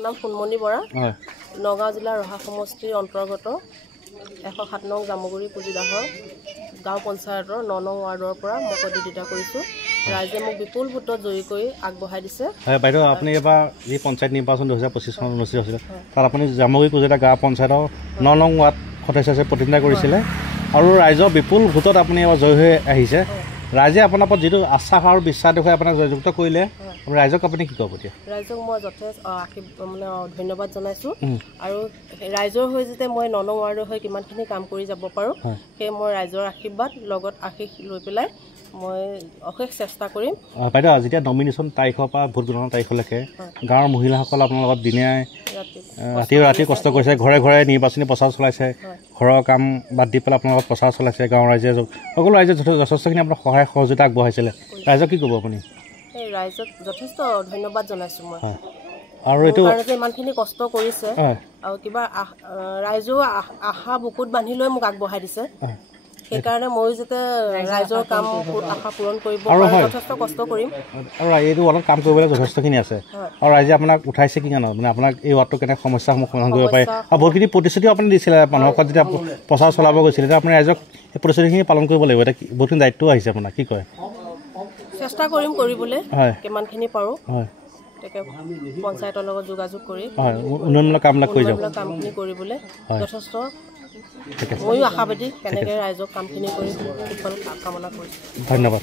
মোৰ নাম ফুলমণি বৰা নগাঁও জিলাৰ ৰহা সমষ্টিৰ অন্তৰ্গত 107 নং জামুগুৰি পুঁজিদাহৰ গাঁও পঞ্চায়তৰ 9 নং ৱাৰ্ডৰ পৰা মই প্ৰতিনিধিত্ব কৰিছোঁ। ৰাইজে মোক বিপুল ভোটত জয়ী কৰি আগবঢ়াই দিছে। হয় বাইদেউ, আপুনি এবাৰ যি পঞ্চায়ত নিৰ্বাচন 2025 চনত অনুষ্ঠিত হৈছিল তাত আপুনি জামুগুৰি পুঁজিদাহ গাঁও পঞ্চায়তৰ 9 নং ৱাৰ্ড সদস্য হিচাপে প্ৰতিনিধিত্ব কৰিছিলে আৰু ৰাইজৰ বিপুল ভোটত আপুনি এবাৰ জয়ী হৈ আহিছে। ৰাইজে আপোনাৰ ওপৰত যিটো আস্থা আৰু বিশ্বাস দেখুৱাই আপোনাক জয়যুক্ত কৰিলে, ৰাইজক আপুনি কি ক'ব এতিয়া? ৰাইজক মই যথেষ্ট ধন্যবাদ জনাইছোঁ আৰু ৰাইজৰ হৈ যাতে মই 9 নং ৱাৰ্ডৰ হৈ কিমানখিনি কাম কৰি যাব পাৰোঁ সেয়ে মই ৰাইজৰ আশীৰ্বাদ লগত আশীষ লৈ পেলাই মই অশেষ চেষ্টা কৰিম। বাইদেউ, যেতিয়া নমিনেশ্যন তাৰিখৰ পৰা ভোট গণনা তাৰিখলৈকে গাঁৱৰ মহিলাসকল আপোনাৰ লগত দিনে ৰাতি কষ্ট কৰিছে, ঘৰে ঘৰে নিৰ্বাচনী প্ৰচাৰ চলাইছে, ঘৰৰ কাম বাদ দি পেলাই আপোনাৰ লগত প্ৰচাৰ চলাইছে। গাঁৱৰ ৰাইজে সকলো ৰাইজে যথেষ্টখিনি আপোনাক সহায় সহযোগিতা আগবঢ়াইছিলে। ৰাইজক কি ক'ব আপুনি? এই ৰাইজক যথেষ্ট ধন্যবাদ জনাইছোঁ মই আৰু এইটো যে ইমানখিনি কষ্ট কৰিছে আৰু কিবা ৰাইজেও আশা বুকুত বান্ধি লৈ মোক আগবঢ়াই দিছে। সেইকাৰণে ময়ো যাতে ৰাইজৰ কাম আশা পূৰণ কৰিব পাৰোঁ, যথেষ্ট কষ্ট কৰিম। আৰু এইটো ৱাৰ্ডত কাম কৰিবলৈ যথেষ্টখিনি আছে আৰু ৰাইজে আপোনাক উঠাইছে কি কাৰণত, মানে আপোনাক এই ৱাৰ্ডটো কেনে সমস্যাসমূহ সমাধান কৰিব পাৰে আৰু বহুতখিনি প্ৰতিশ্ৰুতিও আপুনি দিছিলে মানুহৰ লগত যেতিয়া প্ৰচাৰ চলাব গৈছিলে। এতিয়া আপুনি ৰাইজক সেই প্ৰতিশ্ৰুতিখিনি পালন কৰিব লাগিব। এতিয়া বহুতখিনি দায়িত্বও আহিছে আপোনাক, কি কয়? চেষ্টা কৰিম কৰিবলৈ কিমানখিনি পাৰোঁ। পঞ্চায়তৰ লগত যোগাযোগ কৰি উন্নয়নমূলক কামবিলাক কৰি যাব কামখিনি কৰিবলৈ যথেষ্ট ময়ো আশাবাদী কেনেকৈ ৰাইজক কামখিনি কৰি সুফল কামনা কৰিছোঁ। ধন্যবাদ।